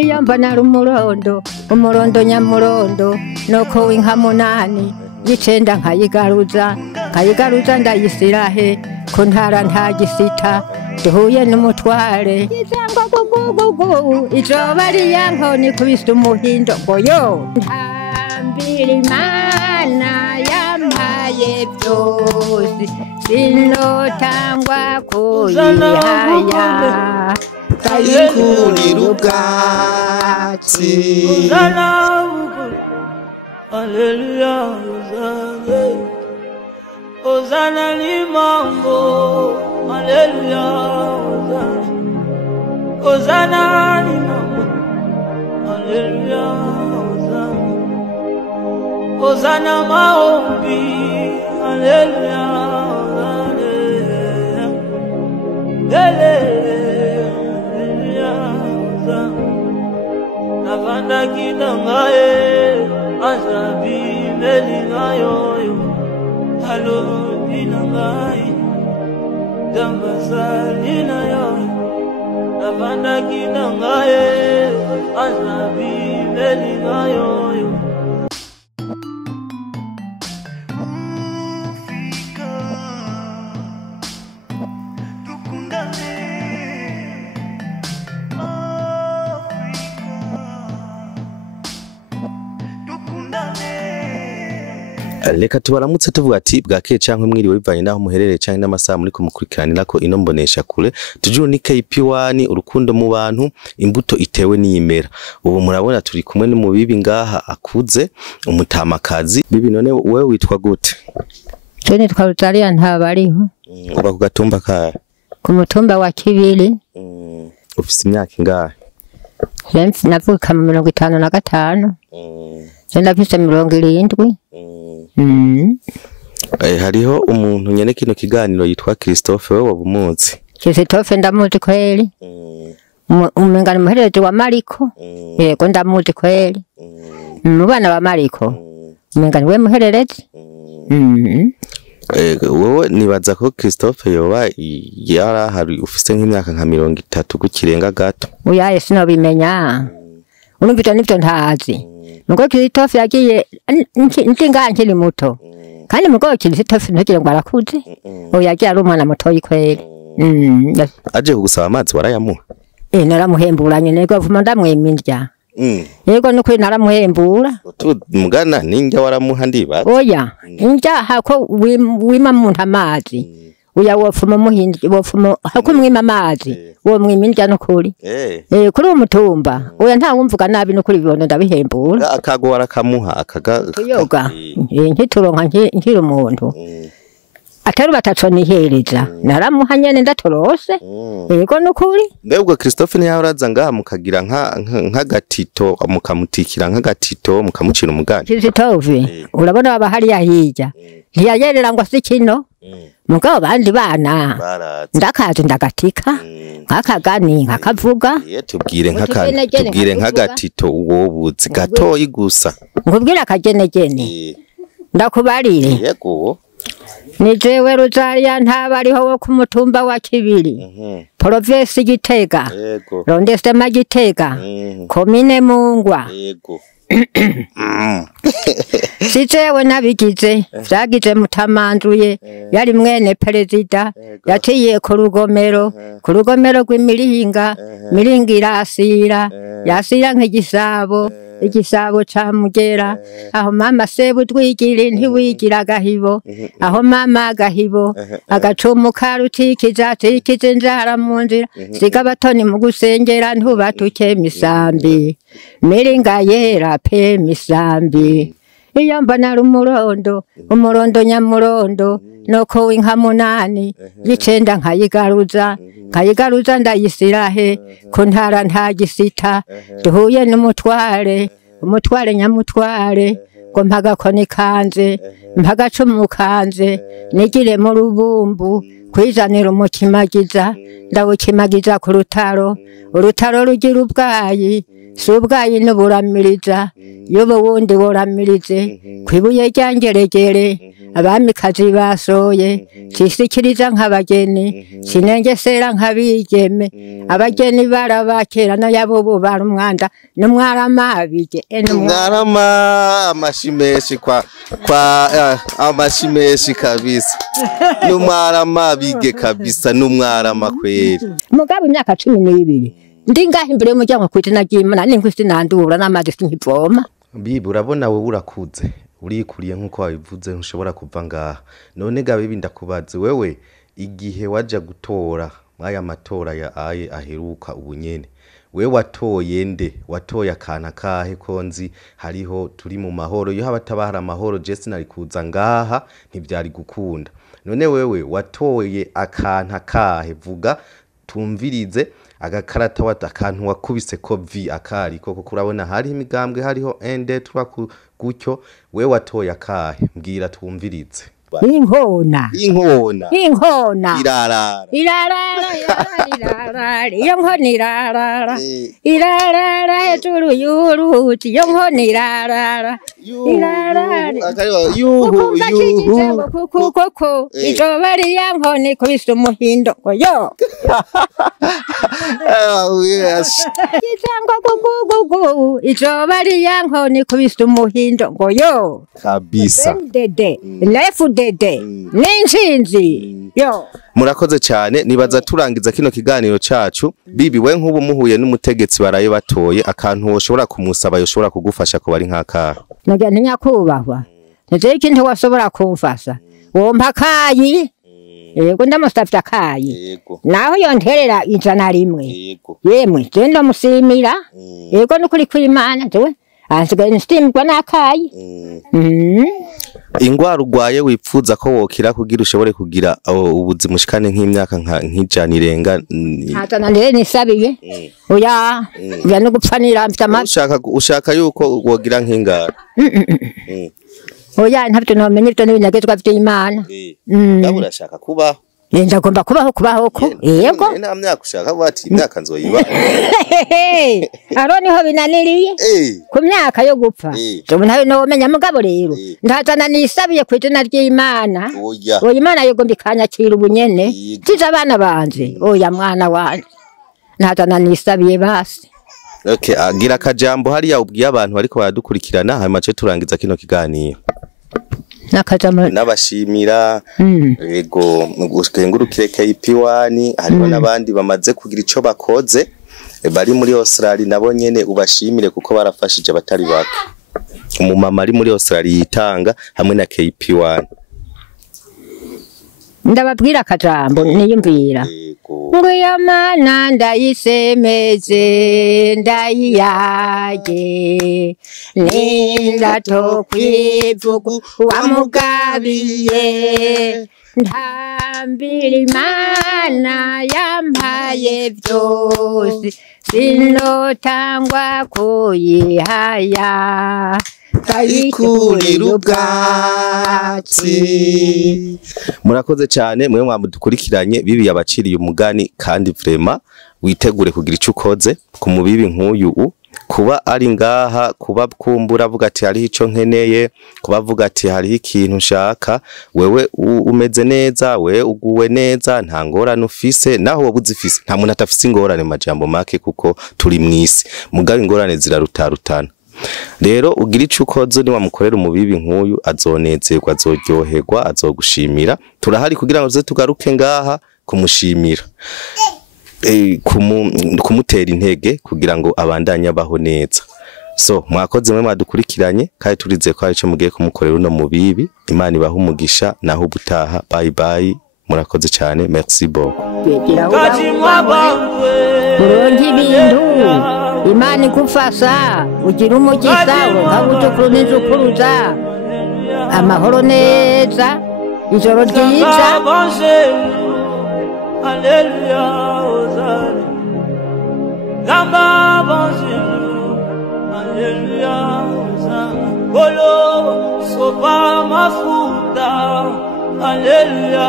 iyo mbona ari umurondo nyamurondo nuko w'inka munani y'icenda nkayigaruza ndayisirahe ku ntara nta gisita duhuye n'umutware izangwa gugugugu izoba ari ya nkoni kubise umuhindo ngoyo ntambira imana yampaye byose sinotangwa kuyihaya kayikurira ubwatsi Haleluya Hosanna limango Haleluya Hosanna limango Haleluya Hosanna maombi Haleluya Haleluya Navanda kinangae Azabi melingayo Halo dinangai Dambazalina yo Navanda kinangae Azabi melingayo Reka tubaramutse tuvuga ati bwakeye canke mwiriwe bivanye naho muherereye canke n'amasaha muri kumukurikiranira ko ino mbonesha kure tujuru ni KP1 urukundo mu bantu imbuto itewe n'imera ubu murabona turi kumwe n'umubibi ngaha akuze umutamakazi bibi none wewe witwa gute Tene twaruzaria ntabariho uba ku gatumba ka ku mutumba wa Kibiri ufise imyaka ingahe Jensi navuka mu 55 Senda pise 70 hariho umuntu nyene kino kiganiro yitwa Christophe wewe wabumuzi Christophe ndamuzi kweli umengana muhereje wa Mariko yego ndamuzi kweli mubana wa Mariko umengana we muherereje wowe nibaza ko Christophe yoba yara hari ufise nk'imyaka nka 30 gukirenga gato uyaye sinobimenya unumvita nivyo ntazi nuko Christophe yagiye ntinga nkiri muto kandi mugo Christophe ntugire ngo arakuze yagiye ari umwana muto yikweli aje kugusaba amazi warayamuha naramuhemburanye nego vuma ndamweminja yego nuko naramuhembura mugana ninjya waramuha ndibaza oya inja hako wima muntu amazi uya wofuma muhindi wofuma hako mwima amazi wo mwiminja no kuri kuri umutumba oya nta wumvuga nabi no kuri bibondo ndabihembura akago warakamuha akaga yoga nkituronka nkiri umuntu atari bataconi hereza naramuha nyene ndatorose yego nukuri mbebwe Christophe ni yahoraza ngaha mukagira nka gatito mukamutikira nka gatito mukamucira umugani Christophe urabona baba hari yahija ntiyayerera ngo sikino mugabo bandi bana ndakaje ndagatika nkakagani nkakavuga tubwire nka gatito uwobuzi gatoyi gusa ngubwira akagenegene ndakubarire yego ni jewe Rosaria ntabariho wo ku mutumba wa Kibiri province Gitega rondesema Gitega komine Mungwa Sijewe nabigize vyagize mutamanduye yari mwene perezida yatiye ku rugomero rw'imiringa yasira nk'igisabo igisabo ca mugera aho mama sebu twigire ntiwigira gahibo aho mama gahibo agacumu karutikiza tikize njara mu nzira siga batoni mu gusengera ntubatuke misambi miringa yera pe misambi iyo mbona ari umurondo nyamurondo nuko w'inka munani y'icenda nkayigaruza ndayisirahe ku ntara nta gisita duhuye n'umutware nyamutware ngo mpagakoni kanze mpagacumu kanze nigire mu rubumbu kwizanira umukimagiza ndawukimagiza ku urutaro rugira ubwayi si ubwayi n'uburamiriza yobo wundi woramirize kwibuye ryangeregere abamikazi basoye cisikiriza nk'abageni cinengesera nk'abigeme abageni barabakera na yabo bo barumwanda n'umwarama bige n'umwarama amashimeshi kwa amashimeshi kabisa n'umwarama bige kabisa n'umwarama kweli mugabo imyaka 12 ndingahe imbere y'umuryango kwitana gimana n'inkwisi nandura n'amazi sinkivoma bibi urabona wowe urakuze urikuriye nkuko wabivuze ntushobora kuva ngaha none gabe ndakubaze wewe igihe waja gutora aya matora ya aye aheruka ubunyene we watoye nde watoye akana kahe konzi hariho turi mu mahoro yo habatabahara amahoro Jesse nari kuza ngaha ntibyari gukunda none wewe watoye akana kahe vuga tumvirize agakarata watakantu wakubise ko vi akari koko kurabona hari imigambwe hariho ende gutyo we watoya kahe mbwira twumvirize inkona irarara iyo nkona irarara hejuru y'uruzi iyo nkona irarara kuko ijoba riya nkona ikubise umuhindo ngo yo ijoba riya nkona ikubise umuhindo ngo yo kabisa lefu dede n'insinzi yo murakoze cyane nibaza turangiza kino kiganiro cacu bibi we nk'ubu muhuye n'umutegetsi baraye batoye akantu woshobora kumusaba yoshobora kugufasha ko bari nk'akara nage ntinyakubahwa nje ikintu wasobora kumfasha wompa kayi yego ndamusafya kayi naho yonterera ijana rimwe yemwe je ndamusimira yego nukuri kw'Imana jewe asigaye nstimbwa nakayi ingwara urwaye wipfuza ko wokira kugira ushobore kugira ubuzima ushikane nk'imyaka nk'ijana irenga hatana ndere nisabiye oya ya no gupfanira mfite ushaka yuko wogira nk'ingara oya ntabyo namenye byo n'ibinagezwa by'Imana ndabura shaka kubaho Yenza gomba kubaho ko yego nta myaka ushaka bati imyaka nzoyiba aroni ho binaniriye ku myaka yo gupfa cyo ntayo no menya mugabo rero ndazana nisabiye kwitana ry'Imana oya Imana yego mbikanyakira ubunyene kiza abana banje oya mwana wanje ndazana nisabiye basi okay agira akajambo hariya ubwiye abantu bariko baradukurikirana hanyuma cyo turangiza kino kiganiro n'abashimira yego ngurukire KP1 hariho nabandi bamaze kugira ico bakoze bari muri Australia nabo nyene ubashimire kuko barafashije abatari bake umumama ari muri Australia yitanga hamwe na KP1 ndababwira akajambo niyumvira ngo yamana ndayisemeze ndayiyage ninda tokwivugu wamugabiye ntambira Imana yampaye byose sinotangwa kuyihaya tayikurira ubwatsi murakoze cyane mwe mwamudukurikiranye bibi yabaciriye umugani kandi vrema witegure kugira ico ukoze ku mubibi nk'uyu kuba ari ngaha kuba kumbura avuga ati hari ico nkeneye kuba avuga ati hari ikintu nshaka wewe umeze neza we uguwe neza nta ngorane ufise naho wabuzifise nta muntu atafise ingorane majambo make kuko turi mwisi mugabe ingorane zirarutarutana rero ugira ico ukoze ni wamukorera umubibi nk'uyu azonezerwa azoryoherwa azogushimira turahari kugira ngo tugaruke ngaha kumushimira kumutera intege kugira ngo abandanye abaho neza so mwakoze mwe mwadukurikiranye kandi turize ko ari cyo mugiye kumukorera uno mubibi Imana ibaha umugisha naho ubutaha bye bye murakoze cyane merci beaucoup murongi bintu Imana ikufasha ugira umugisha ukabujukuru n'inzukuruza amahoro neza ijoro ryiza Alléluia Hosanna Gamba bonjour Alléluia Hosanna Bolo sopa mafuta Alléluia